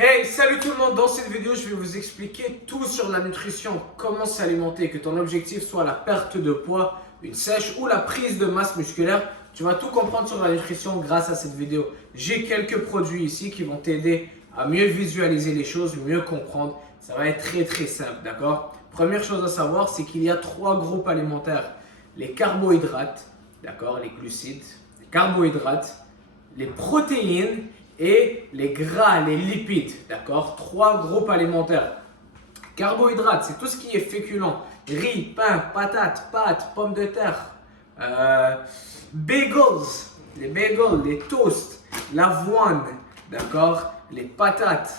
Hey, salut tout le monde! Dans cette vidéo, je vais vous expliquer tout sur la nutrition, comment s'alimenter, que ton objectif soit la perte de poids, une sèche ou la prise de masse musculaire. Tu vas tout comprendre sur la nutrition grâce à cette vidéo. J'ai quelques produits ici qui vont t'aider à mieux visualiser les choses, mieux comprendre. Ça va être très simple, d'accord? Première chose à savoir, c'est qu'il y a trois groupes alimentaires. Les carbohydrates, d'accord, les glucides, les carbohydrates, les protéines et les gras, les lipides, d'accord? Trois groupes alimentaires. Carbohydrates, c'est tout ce qui est féculent. Riz, pain, patates, pâtes, pommes de terre. Bagels, les toasts, l'avoine, d'accord? Les patates,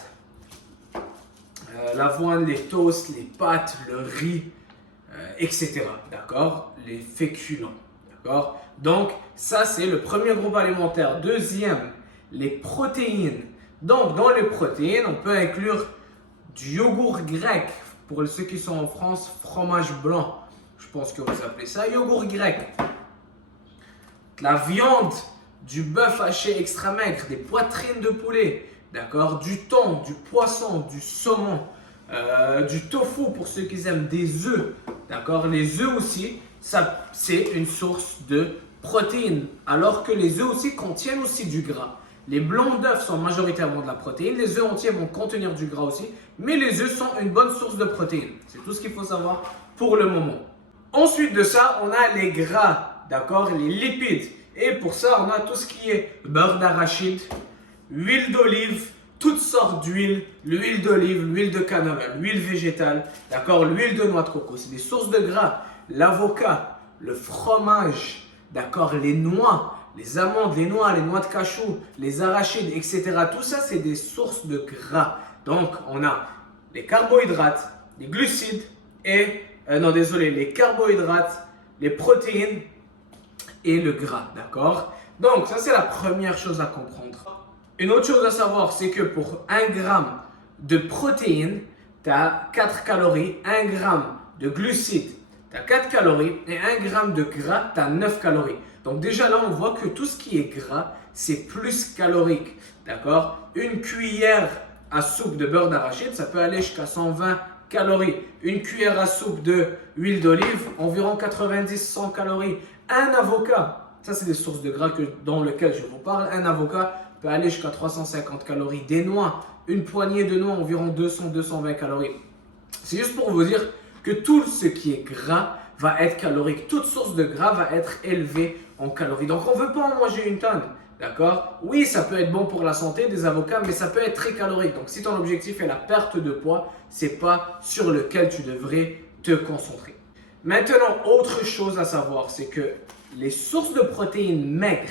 l'avoine, les toasts, les pâtes, le riz, etc. D'accord? Les féculents, d'accord? Donc, ça, c'est le premier groupe alimentaire. Deuxième, les protéines. Donc, dans les protéines, on peut inclure du yogourt grec. Pour ceux qui sont en France, fromage blanc. Je pense que vous appelez ça yogourt grec. La viande, du bœuf haché extra maigre, des poitrines de poulet, d'accord, du thon, du poisson, du saumon, du tofu pour ceux qui aiment des œufs, d'accord. Les œufs aussi, ça c'est une source de protéines, alors que les œufs aussi contiennent aussi du gras. Les blancs d'œufs sont majoritairement de la protéine, les œufs entiers vont contenir du gras aussi, mais les œufs sont une bonne source de protéines. C'est tout ce qu'il faut savoir pour le moment. Ensuite de ça, on a les gras, d'accord, les lipides. Et pour ça, on a tout ce qui est beurre d'arachide, huile d'olive, toutes sortes d'huiles, l'huile d'olive, l'huile de canola, l'huile végétale, d'accord, l'huile de noix de coco. C'est des sources de gras. L'avocat, le fromage, d'accord, les noix, les amandes, les noix de cachou, les arachides, etc. Tout ça, c'est des sources de gras. Donc, on a les carbohydrates, les glucides et, les carbohydrates, les protéines et le gras, d'accord? Donc, ça, c'est la première chose à comprendre. Une autre chose à savoir, c'est que pour 1 gramme de protéines, tu as 4 calories, 1 gramme de glucides, tu as 4 calories et 1 gramme de gras, tu as 9 calories. Donc déjà là, on voit que tout ce qui est gras, c'est plus calorique, d'accord? Une cuillère à soupe de beurre d'arachide, ça peut aller jusqu'à 120 calories. Une cuillère à soupe d'huile d'olive, environ 90-100 calories. Un avocat, ça c'est des sources de gras dans lesquelles je vous parle. Un avocat peut aller jusqu'à 350 calories. Des noix, une poignée de noix, environ 200-220 calories. C'est juste pour vous dire que tout ce qui est gras va être calorique. Toute source de gras va être élevée en calories. Donc, on ne veut pas en manger une tonne. D'accord? Oui, ça peut être bon pour la santé des avocats, mais ça peut être très calorique. Donc, si ton objectif est la perte de poids, ce n'est pas sur lequel tu devrais te concentrer. Maintenant, autre chose à savoir, c'est que les sources de protéines maigres,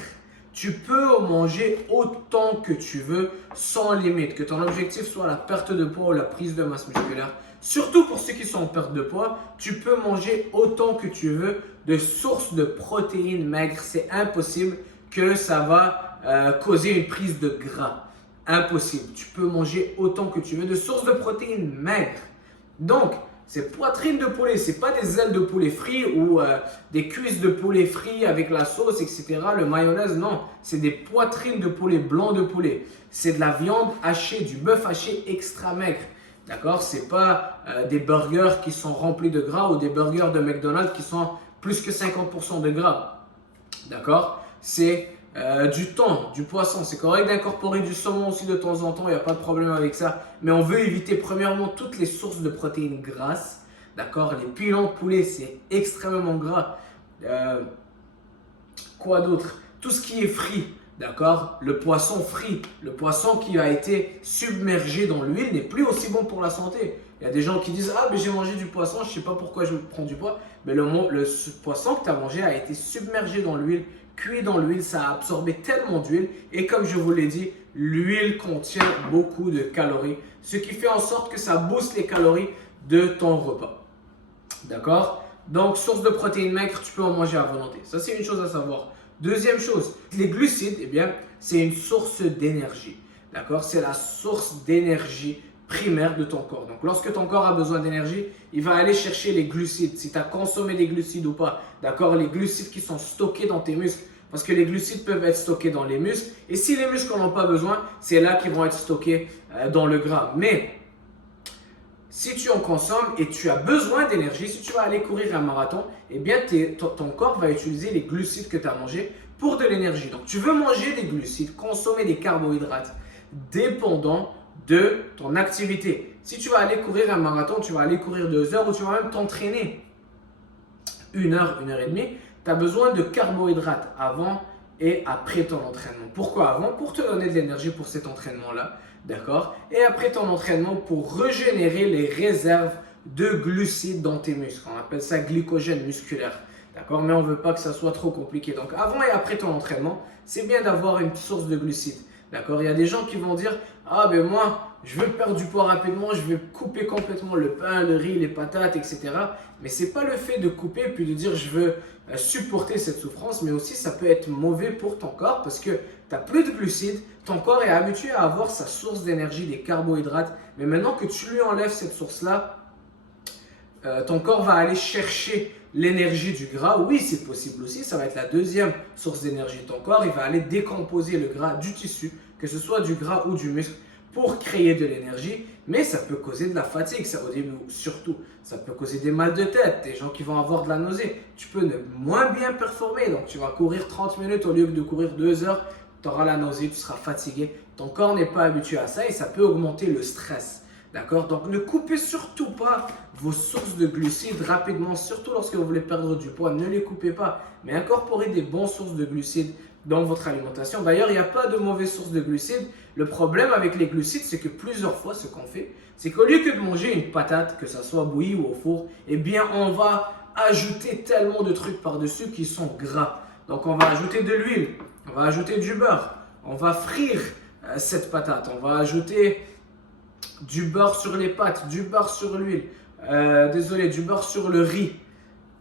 tu peux en manger autant que tu veux, sans limite. Que ton objectif soit la perte de poids ou la prise de masse musculaire. Surtout pour ceux qui sont en perte de poids, tu peux manger autant que tu veux de sources de protéines maigres. C'est impossible que ça va causer une prise de gras. Impossible. Tu peux manger autant que tu veux de sources de protéines maigres. Donc, ces poitrines de poulet, ce n'est pas des ailes de poulet frites ou des cuisses de poulet frites avec la sauce, etc. Le mayonnaise, non. C'est des poitrines de poulet, blanc de poulet. C'est de la viande hachée, du bœuf haché extra maigre. D'accord? Ce n'est pas des burgers qui sont remplis de gras ou des burgers de McDonald's qui sont plus que 50% de gras. D'accord? C'est du thon, du poisson. C'est correct d'incorporer du saumon aussi de temps en temps, il n'y a pas de problème avec ça. Mais on veut éviter premièrement toutes les sources de protéines grasses. D'accord? Les pilons de poulet, c'est extrêmement gras. Quoi d'autre? Tout ce qui est frit. D'accord? Le poisson frit, le poisson qui a été submergé dans l'huile n'est plus aussi bon pour la santé. Il y a des gens qui disent « Ah, mais j'ai mangé du poisson, je ne sais pas pourquoi je prends du poids. » Mais le poisson que tu as mangé a été submergé dans l'huile, cuit dans l'huile, ça a absorbé tellement d'huile. Et comme je vous l'ai dit, l'huile contient beaucoup de calories, ce qui fait en sorte que ça booste les calories de ton repas. D'accord? Donc, source de protéines maigres, tu peux en manger à volonté. Ça, c'est une chose à savoir. Deuxième chose, les glucides, eh bien, c'est une source d'énergie. D'accord? C'est la source d'énergie primaire de ton corps. Donc, lorsque ton corps a besoin d'énergie, il va aller chercher les glucides. Si tu as consommé des glucides ou pas. D'accord? Les glucides qui sont stockés dans tes muscles. Parce que les glucides peuvent être stockés dans les muscles. Et si les muscles n'en ont pas besoin, c'est là qu'ils vont être stockés dans le gras. Mais si tu en consommes et tu as besoin d'énergie, si tu vas aller courir un marathon, eh bien ton corps va utiliser les glucides que tu as mangés pour de l'énergie. Donc tu veux manger des glucides, consommer des carbohydrates dépendant de ton activité. Si tu vas aller courir un marathon, tu vas aller courir 2 heures ou tu vas même t'entraîner 1 heure, 1 heure et demie, tu as besoin de carbohydrates avant et après ton entraînement. Pourquoi avant? Pour te donner de l'énergie pour cet entraînement-là, d'accord? Et après ton entraînement, pour régénérer les réserves de glucides dans tes muscles. On appelle ça glycogène musculaire, d'accord? Mais on ne veut pas que ça soit trop compliqué. Donc avant et après ton entraînement, c'est bien d'avoir une source de glucides, d'accord? Il y a des gens qui vont dire, ah ben moi, je veux perdre du poids rapidement, je vais couper complètement le pain, le riz, les patates, etc. Mais ce n'est pas le fait de couper puis de dire je veux supporter cette souffrance, mais aussi ça peut être mauvais pour ton corps parce que tu n'as plus de glucides, ton corps est habitué à avoir sa source d'énergie, des carbohydrates. Mais maintenant que tu lui enlèves cette source-là, ton corps va aller chercher l'énergie du gras. Oui, c'est possible aussi, ça va être la deuxième source d'énergie de ton corps. Il va aller décomposer le gras du tissu, que ce soit du gras ou du muscle, pour créer de l'énergie, mais ça peut causer de la fatigue, ça au début surtout. Ça peut causer des mal de tête, des gens qui vont avoir de la nausée. Tu peux ne moins bien performer, donc tu vas courir 30 minutes au lieu de courir 2 heures, tu auras la nausée, tu seras fatigué. Ton corps n'est pas habitué à ça et ça peut augmenter le stress. D'accord? Donc ne coupez surtout pas vos sources de glucides rapidement, surtout lorsque vous voulez perdre du poids. Ne les coupez pas, mais incorporez des bonnes sources de glucides dans votre alimentation. D'ailleurs, il n'y a pas de mauvaises sources de glucides. Le problème avec les glucides, c'est que plusieurs fois, ce qu'on fait, c'est qu'au lieu que de manger une patate, que ça soit bouillie ou au four, eh bien, on va ajouter tellement de trucs par-dessus qui sont gras. Donc, on va ajouter de l'huile, on va ajouter du beurre, on va frire cette patate, on va ajouter du beurre sur les pâtes, du beurre sur l'huile, du beurre sur le riz,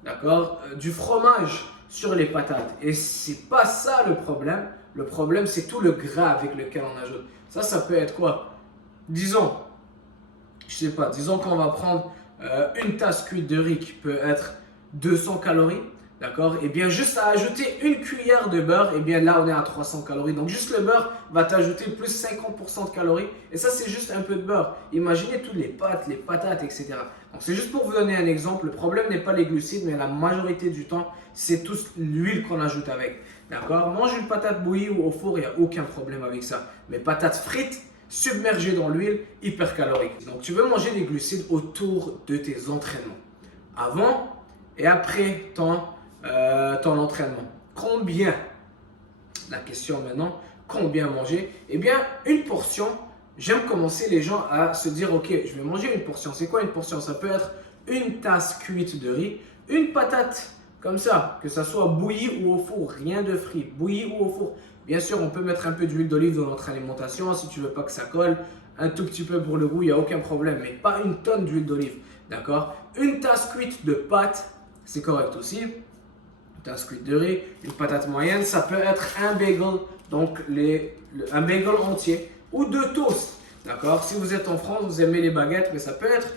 d'accord, du fromage sur les patates. Et c'est pas ça le problème. Le problème, c'est tout le gras avec lequel on ajoute. Ça peut être quoi? Disons, je sais pas, disons qu'on va prendre une tasse cuite de riz qui peut être 200 calories, d'accord? Et bien, juste à ajouter une cuillère de beurre, et bien là, on est à 300 calories. Donc, juste le beurre va t'ajouter plus 50% de calories. Et ça, c'est juste un peu de beurre. Imaginez toutes les pâtes, les patates, etc. Donc, c'est juste pour vous donner un exemple. Le problème n'est pas les glucides, mais la majorité du temps, c'est toute l'huile qu'on ajoute avec. D'accord? Mange une patate bouillie ou au four, il n'y a aucun problème avec ça. Mais patates frites, submergées dans l'huile, hypercalorique. Donc, tu veux manger des glucides autour de tes entraînements. Avant et après ton entraînement. Combien? La question maintenant, combien manger? Eh bien, une portion, j'aime commencer les gens à se dire, ok, je vais manger une portion. C'est quoi une portion? Ça peut être une tasse cuite de riz, une patate comme ça, que ça soit bouillie ou au four, rien de frit, bouillie ou au four. Bien sûr, on peut mettre un peu d'huile d'olive dans notre alimentation si tu veux pas que ça colle, un tout petit peu pour le goût, il n'y a aucun problème, mais pas une tonne d'huile d'olive, d'accord? Une tasse cuite de pâte, c'est correct aussi. Une tasse cuite de riz, une patate moyenne, ça peut être un bagel, donc un bagel entier ou deux toasts, d'accord? Si vous êtes en France, vous aimez les baguettes, mais ça peut être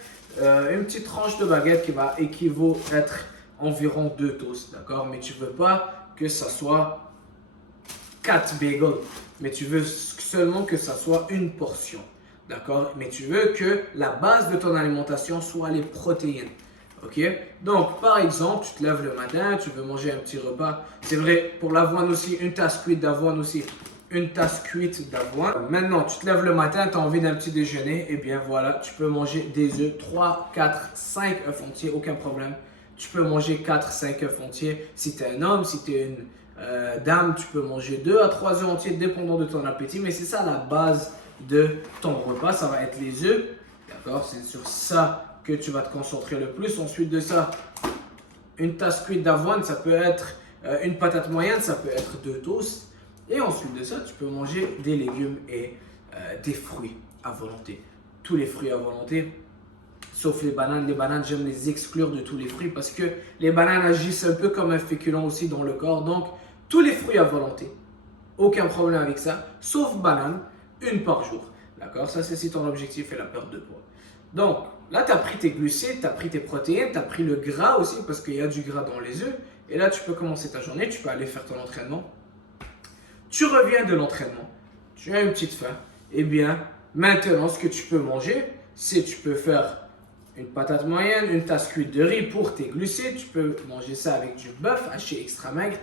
une petite tranche de baguette qui va équivaut être environ 2 toasts, d'accord? Mais tu veux pas que ça soit 4 bagels, mais tu veux seulement que ça soit une portion, d'accord? Mais tu veux que la base de ton alimentation soit les protéines, ok? Donc, par exemple, tu te lèves le matin, tu veux manger un petit repas. C'est vrai, pour l'avoine aussi, une tasse cuite d'avoine aussi. Une tasse cuite d'avoine. Maintenant, tu te lèves le matin, tu as envie d'un petit déjeuner, et bien voilà, tu peux manger des œufs, 3, 4, 5 œufs entiers, aucun problème. Tu peux manger 4-5 œufs entiers. Si tu es un homme, si tu es une dame, tu peux manger 2 à 3 œufs entiers, dépendant de ton appétit. Mais c'est ça la base de ton repas, ça va être les œufs. D'accord? C'est sur ça que tu vas te concentrer le plus. Ensuite de ça, une tasse cuite d'avoine, ça peut être une patate moyenne, ça peut être 2 toasts. Et ensuite de ça, tu peux manger des légumes et des fruits à volonté. Tous les fruits à volonté. Sauf les bananes, j'aime les exclure de tous les fruits parce que les bananes agissent un peu comme un féculent aussi dans le corps. Donc, tous les fruits à volonté, aucun problème avec ça, sauf banane, une par jour. D'accord? Ça, c'est si ton objectif est la perte de poids. Donc, là, tu as pris tes glucides, tu as pris tes protéines, tu as pris le gras aussi parce qu'il y a du gras dans les œufs. Et là, tu peux commencer ta journée, tu peux aller faire ton entraînement. Tu reviens de l'entraînement, tu as une petite faim, eh bien, Maintenant, ce que tu peux manger, c'est tu peux faire une patate moyenne, une tasse cuite de riz pour tes glucides. Tu peux manger ça avec du bœuf haché extra maigre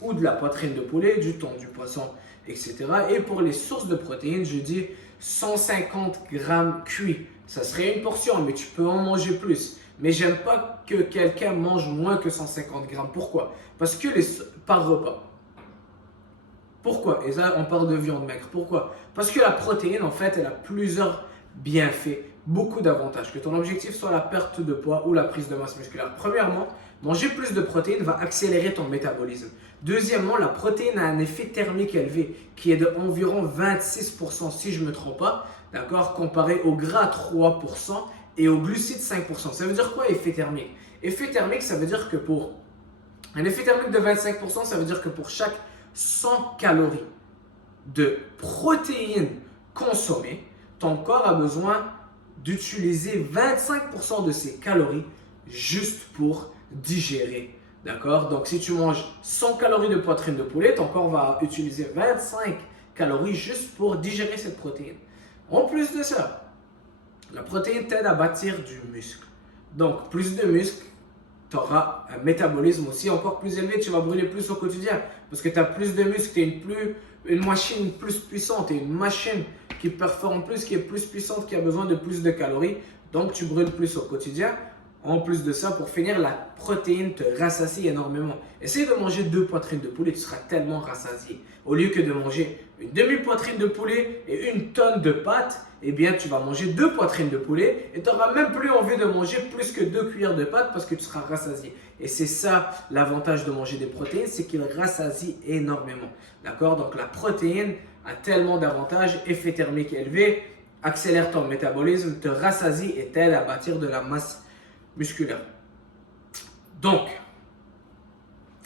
ou de la poitrine de poulet, du thon, du poisson, etc. Et pour les sources de protéines, je dis 150 grammes cuits. Ça serait une portion, mais tu peux en manger plus. Mais j'aime pas que quelqu'un mange moins que 150 grammes. Pourquoi? Parce que par repas. Pourquoi? Et ça, on parle de viande maigre. Pourquoi? Parce que la protéine, en fait, elle a plusieurs bienfaits, beaucoup d'avantages. Que ton objectif soit la perte de poids ou la prise de masse musculaire. Premièrement, manger plus de protéines va accélérer ton métabolisme. Deuxièmement, la protéine a un effet thermique élevé qui est d'environ 26% si je ne me trompe pas, d'accord, comparé au gras 3% et aux glucides 5%. Ça veut dire quoi effet thermique? Effet thermique, ça veut dire que pour un effet thermique de 25%, ça veut dire que pour chaque 100 calories de protéines consommées, ton corps a besoin d'utiliser 25% de ces calories juste pour digérer. D'accord? Donc, si tu manges 100 calories de poitrine de poulet, ton corps va utiliser 25 calories juste pour digérer cette protéine. En plus de ça, la protéine t'aide à bâtir du muscle. Donc, plus de muscle, tu auras un métabolisme aussi encore plus élevé, tu vas brûler plus au quotidien parce que tu as plus de muscles, tu es une machine plus puissante, tu es une machine qui performe plus, qui est plus puissante, qui a besoin de plus de calories, donc tu brûles plus au quotidien. En plus de ça, pour finir, la protéine te rassasie énormément. Essaye de manger 2 poitrines de poulet, tu seras tellement rassasié. Au lieu que de manger une demi-poitrine de poulet et une tonne de pâtes, eh bien, tu vas manger 2 poitrines de poulet et tu n'auras même plus envie de manger plus que 2 cuillères de pâtes parce que tu seras rassasié. Et c'est ça l'avantage de manger des protéines, c'est qu'il rassasie énormément. D'accord? Donc, la protéine a tellement d'avantages, effet thermique élevé, accélère ton métabolisme, te rassasie et t'aide à bâtir de la masse musculaire. Donc,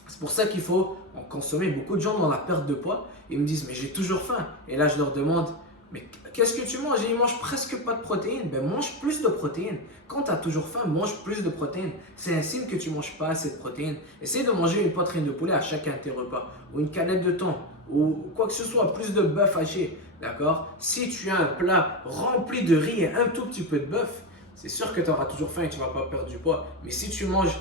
c'est pour ça qu'il faut en consommer. Beaucoup de gens dans la perte de poids, ils me disent, mais j'ai toujours faim. Et là, je leur demande, mais qu'est-ce que tu manges? Et ils mangent presque pas de protéines. Ben, mange plus de protéines. Quand tu as toujours faim, mange plus de protéines. C'est un signe que tu ne manges pas assez de protéines. Essaye de manger une poitrine de poulet à chacun de tes repas, ou une canette de thon, ou quoi que ce soit, plus de bœuf haché. D'accord? Si tu as un plat rempli de riz et un tout petit peu de bœuf, c'est sûr que tu auras toujours faim et tu ne vas pas perdre du poids. Mais si tu manges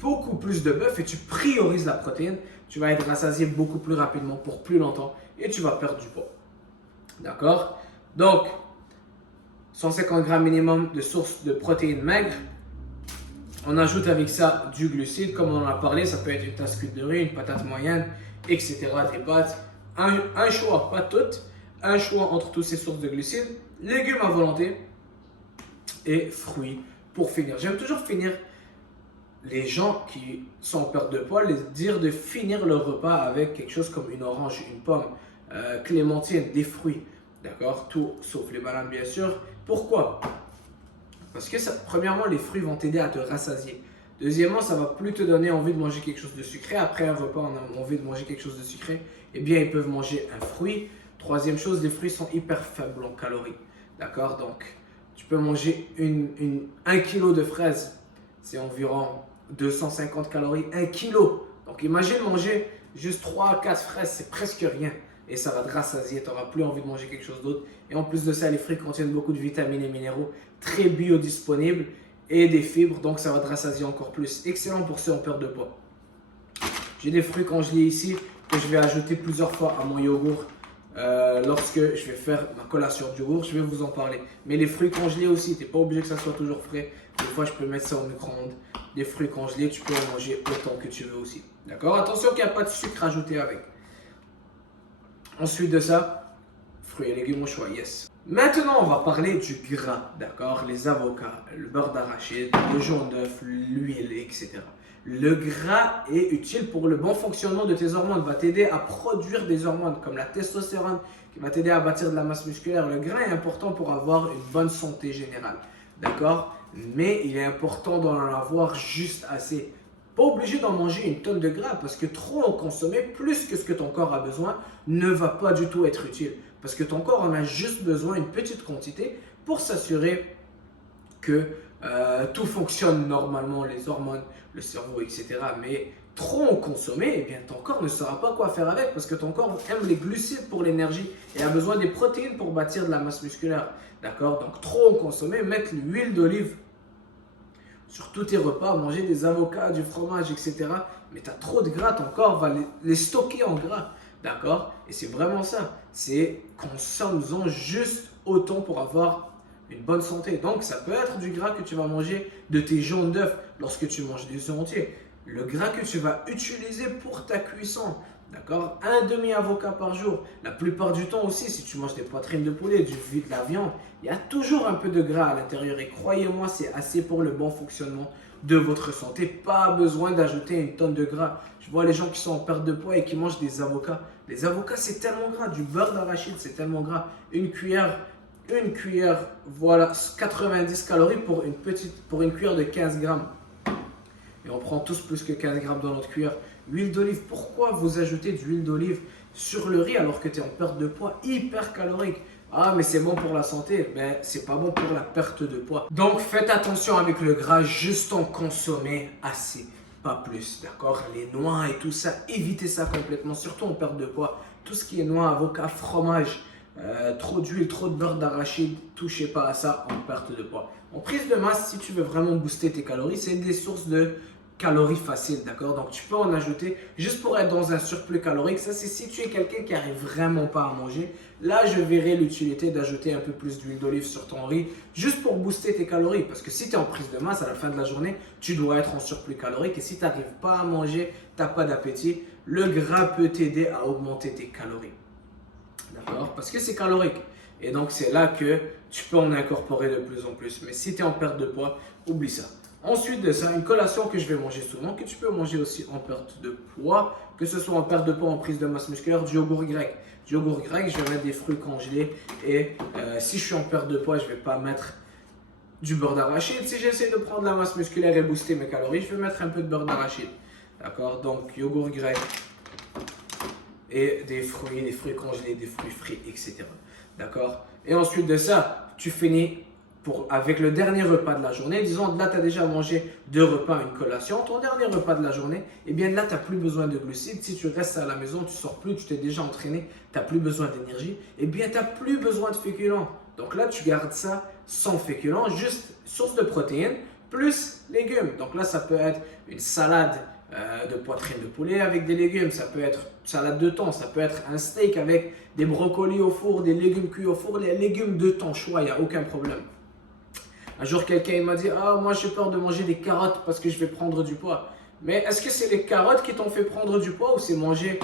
beaucoup plus de bœuf et tu priorises la protéine, tu vas être rassasié beaucoup plus rapidement pour plus longtemps et tu vas perdre du poids. D'accord? Donc, 150 grammes minimum de source de protéines maigres. On ajoute avec ça du glucide, comme on en a parlé, ça peut être une tasse cuite de riz, une patate moyenne, etc. Des pâtes. Un choix, pas toutes, un choix entre toutes ces sources de glucides, légumes à volonté et fruits pour finir. J'aime toujours finir les gens qui sont en perte de poids, les dire de finir leur repas avec quelque chose comme une orange, une pomme, clémentine, des fruits. D'accord? Tout sauf les bananes, bien sûr. Pourquoi? Parce que premièrement, les fruits vont t'aider à te rassasier. Deuxièmement, ça va plus te donner envie de manger quelque chose de sucré. Après un repas, on a envie de manger quelque chose de sucré. Eh bien, ils peuvent manger un fruit. Troisième chose, les fruits sont hyper faibles en calories. D'accord? Donc, tu peux manger 1 kg de fraises. C'est environ 250 calories. 1 kg. Donc, imagine manger juste 3 à 4 fraises. C'est presque rien. Et ça va te rassasier. Tu n'auras plus envie de manger quelque chose d'autre. Et en plus de ça, les fruits contiennent beaucoup de vitamines et minéraux. Très biodisponibles. Et des fibres. Donc, ça va te rassasier encore plus. Excellent pour ceux en perte de poids. J'ai des fruits congelés ici que je vais ajouter plusieurs fois à mon yogourt. Lorsque je vais faire ma collation du yogourt, je vais vous en parler. Mais les fruits congelés aussi, tu n'es pas obligé que ça soit toujours frais. Des fois, je peux mettre ça au micro-ondes. Des fruits congelés, tu peux en manger autant que tu veux aussi. D'accord? Attention qu'il n'y a pas de sucre ajouté avec. Ensuite de ça, fruits et légumes au choix, yes. Maintenant, on va parler du gras, d'accord? Les avocats, le beurre d'arachide, le jaune d'œuf, l'huile, etc. Le gras est utile pour le bon fonctionnement de tes hormones, va t'aider à produire des hormones comme la testostérone, qui va t'aider à bâtir de la masse musculaire. Le gras est important pour avoir une bonne santé générale, d'accord? Mais il est important d'en avoir juste assez. Pas obligé d'en manger une tonne de gras parce que trop en consommer plus que ce que ton corps a besoin ne va pas du tout être utile. Parce que ton corps en a juste besoin une petite quantité pour s'assurer que tout fonctionne normalement, les hormones, le cerveau, etc. Mais trop en consommer, eh bien ton corps ne saura pas quoi faire avec parce que ton corps aime les glucides pour l'énergie et a besoin des protéines pour bâtir de la masse musculaire. D'accord? Donc trop en consommer, mettre l'huile d'olive sur tous tes repas, manger des avocats, du fromage, etc. Mais tu as trop de gras, ton corps va les stocker en gras. D'accord? Et c'est vraiment ça. C'est consomme-en juste autant pour avoir une bonne santé. Donc ça peut être du gras que tu vas manger de tes jaunes d'œufs lorsque tu manges des œufs entiers. Le gras que tu vas utiliser pour ta cuisson. D'accord? Un demi-avocat par jour. La plupart du temps aussi, si tu manges des poitrines de poulet, de la viande, il y a toujours un peu de gras à l'intérieur. Et croyez-moi, c'est assez pour le bon fonctionnement de votre santé. Pas besoin d'ajouter une tonne de gras. Je vois les gens qui sont en perte de poids et qui mangent des avocats. Les avocats, c'est tellement gras. Du beurre d'arachide, c'est tellement gras. Une cuillère, voilà, 90 calories pour une cuillère de 15 grammes. Et on prend tous plus que 15 grammes dans notre cuillère. Huile d'olive, pourquoi vous ajoutez de l'huile d'olive sur le riz alors que tu es en perte de poids hyper calorique? Ah, mais c'est bon pour la santé. Ben, c'est pas bon pour la perte de poids. Donc, faites attention avec le gras, juste en consommer assez, pas plus, d'accord? Les noix et tout ça, évitez ça complètement, surtout en perte de poids. Tout ce qui est noix, avocat, fromage, trop d'huile, trop de beurre d'arachide, touchez pas à ça en perte de poids. En prise de masse, si tu veux vraiment booster tes calories, c'est des sources de calories faciles, d'accord? Donc tu peux en ajouter juste pour être dans un surplus calorique. Ça, c'est si tu es quelqu'un qui n'arrive vraiment pas à manger. Là, je verrai l'utilité d'ajouter un peu plus d'huile d'olive sur ton riz, juste pour booster tes calories. Parce que si tu es en prise de masse, à la fin de la journée, tu dois être en surplus calorique. Et si tu n'arrives pas à manger, tu n'as pas d'appétit, le gras peut t'aider à augmenter tes calories. D'accord? Parce que c'est calorique. Et donc, c'est là que tu peux en incorporer de plus en plus. Mais si tu es en perte de poids, oublie ça. Ensuite de ça, une collation que je vais manger souvent, que tu peux manger aussi en perte de poids, que ce soit en perte de poids, en prise de masse musculaire, du yogourt grec. Du yogourt grec, je vais mettre des fruits congelés et si je suis en perte de poids, je ne vais pas mettre du beurre d'arachide. Si j'essaie de prendre la masse musculaire et booster mes calories, je vais mettre un peu de beurre d'arachide. D'accord? Donc, yogourt grec et des fruits congelés, des fruits frits, etc. D'accord? Et ensuite de ça, tu finis avec le dernier repas de la journée. Disons, là, tu as déjà mangé 2 repas, une collation. Ton dernier repas de la journée, eh bien là, tu n'as plus besoin de glucides. Si tu restes à la maison, tu ne sors plus, tu t'es déjà entraîné, tu n'as plus besoin d'énergie, eh bien, tu n'as plus besoin de féculents. Donc là, tu gardes ça sans féculents, juste source de protéines, plus légumes. Donc là, ça peut être une salade de poitrine de poulet avec des légumes, ça peut être une salade de thon, ça peut être un steak avec des brocolis au four, des légumes cuits au four, les légumes de ton choix, il n'y a aucun problème. Un jour, quelqu'un m'a dit « Ah, moi j'ai peur de manger des carottes parce que je vais prendre du poids. » Mais est-ce que c'est les carottes qui t'ont fait prendre du poids ou c'est manger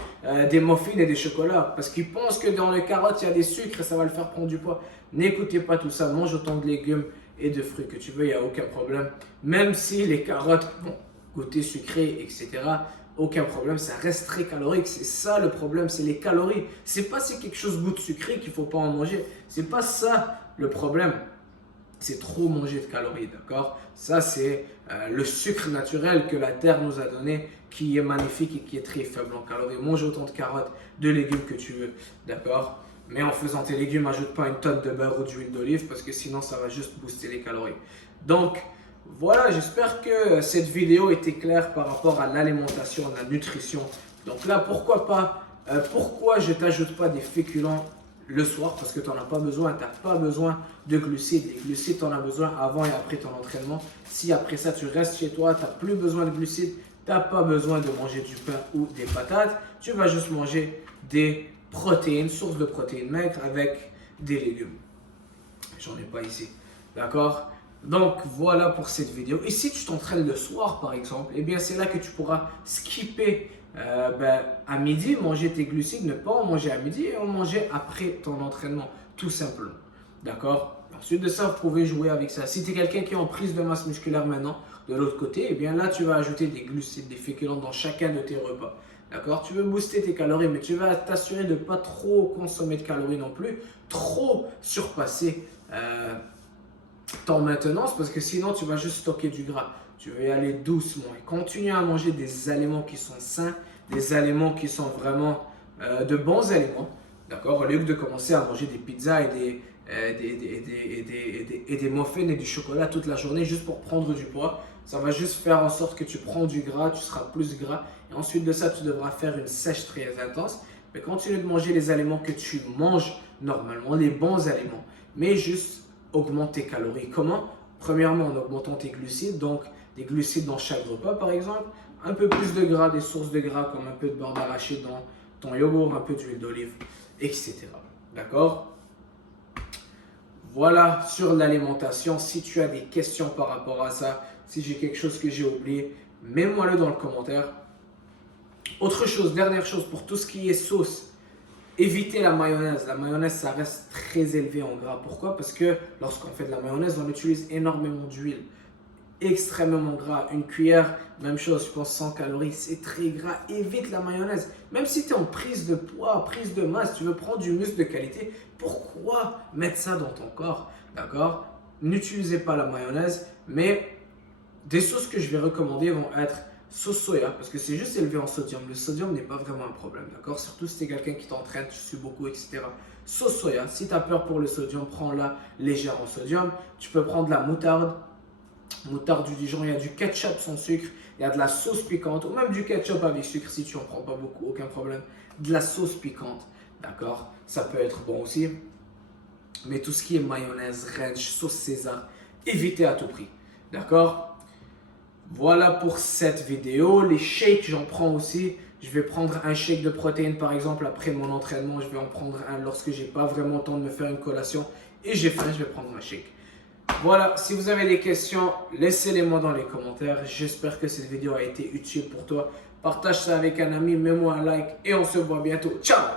des muffins et des chocolats? Parce qu'ils pensent que dans les carottes, il y a des sucres et ça va le faire prendre du poids. N'écoutez pas tout ça, mange autant de légumes et de fruits que tu veux, il n'y a aucun problème. Même si les carottes vont goûter sucré, etc., aucun problème, ça reste très calorique. C'est ça le problème, c'est les calories. C'est pas si quelque chose goûte sucré qu'il ne faut pas en manger. C'est pas ça le problème. C'est trop manger de calories, d'accord? Ça, c'est le sucre naturel que la terre nous a donné, qui est magnifique et qui est très faible en calories. Mange autant de carottes, de légumes que tu veux, d'accord? Mais en faisant tes légumes, ajoute pas une tonne de beurre ou d'huile d'olive parce que sinon, ça va juste booster les calories. Donc, voilà, j'espère que cette vidéo était claire par rapport à l'alimentation, à la nutrition. Donc là, pourquoi je ne t'ajoute pas des féculents le soir? Parce que tu n'en as pas besoin, tu n'as pas besoin de glucides. Les glucides, tu en as besoin avant et après ton entraînement. Si après ça, tu restes chez toi, tu n'as plus besoin de glucides, tu n'as pas besoin de manger du pain ou des patates. Tu vas juste manger des protéines, sources de protéines maigres avec des légumes. J'en ai pas ici, d'accord? Donc voilà pour cette vidéo. Et si tu t'entraînes le soir par exemple, eh bien c'est là que tu pourras skipper à midi, manger tes glucides, ne pas en manger à midi et en manger après ton entraînement, tout simplement. D'accord? Ensuite de ça, vous pouvez jouer avec ça. Si tu es quelqu'un qui est en prise de masse musculaire maintenant, de l'autre côté, eh bien là tu vas ajouter des glucides, des féculents dans chacun de tes repas. D'accord? Tu veux booster tes calories, mais tu vas t'assurer de ne pas trop consommer de calories non plus, trop surpasser ton maintenance parce que sinon tu vas juste stocker du gras. Tu veux y aller doucement et continuer à manger des aliments qui sont sains, des aliments qui sont vraiment de bons aliments. D'accord? Au lieu de commencer à manger des pizzas et des muffins et du chocolat toute la journée juste pour prendre du poids, Ça va juste faire en sorte que tu prends du gras, tu seras plus gras. Et ensuite de ça, tu devras faire une sèche très intense. Mais continue de manger les aliments que tu manges normalement, les bons aliments. Mais juste augmente tes calories. Comment? Premièrement, en augmentant tes glucides. Donc, des glucides dans chaque repas, par exemple. Un peu plus de gras, des sources de gras comme un peu de beurre d'arachide dans ton yogourt, un peu d'huile d'olive, etc. D'accord? Voilà sur l'alimentation. Si tu as des questions par rapport à ça, si j'ai quelque chose que j'ai oublié, mets-moi-le dans le commentaire. Autre chose, dernière chose, pour tout ce qui est sauce, évitez la mayonnaise. La mayonnaise, ça reste très élevé en gras. Pourquoi? Parce que lorsqu'on fait de la mayonnaise, on utilise énormément d'huile. Extrêmement gras. Une cuillère, même chose, je pense 100 calories, c'est très gras. Évite la mayonnaise. Même si tu es en prise de poids, prise de masse, tu veux prendre du muscle de qualité, pourquoi mettre ça dans ton corps? D'accord? N'utilisez pas la mayonnaise, mais des sauces que je vais recommander vont être sauce soya, parce que c'est juste élevé en sodium. Le sodium n'est pas vraiment un problème, d'accord? Surtout si tu es quelqu'un qui t'entraîne, tu sues beaucoup, etc. Sauce soya, si tu as peur pour le sodium, prends-la légère en sodium. Tu peux prendre de la moutarde. Moutarde du Dijon, il y a du ketchup sans sucre, il y a de la sauce piquante, ou même du ketchup avec sucre si tu n'en prends pas beaucoup, aucun problème. De la sauce piquante, d'accord? Ça peut être bon aussi. Mais tout ce qui est mayonnaise, ranch, sauce César, évitez à tout prix, d'accord? Voilà pour cette vidéo. Les shakes, j'en prends aussi. Je vais prendre un shake de protéines par exemple après mon entraînement. Je vais en prendre un lorsque j'ai pas vraiment le temps de me faire une collation et j'ai faim, je vais prendre un shake. Voilà, si vous avez des questions, laissez-les-moi dans les commentaires. J'espère que cette vidéo a été utile pour toi. Partage ça avec un ami, mets-moi un like et on se voit bientôt. Ciao!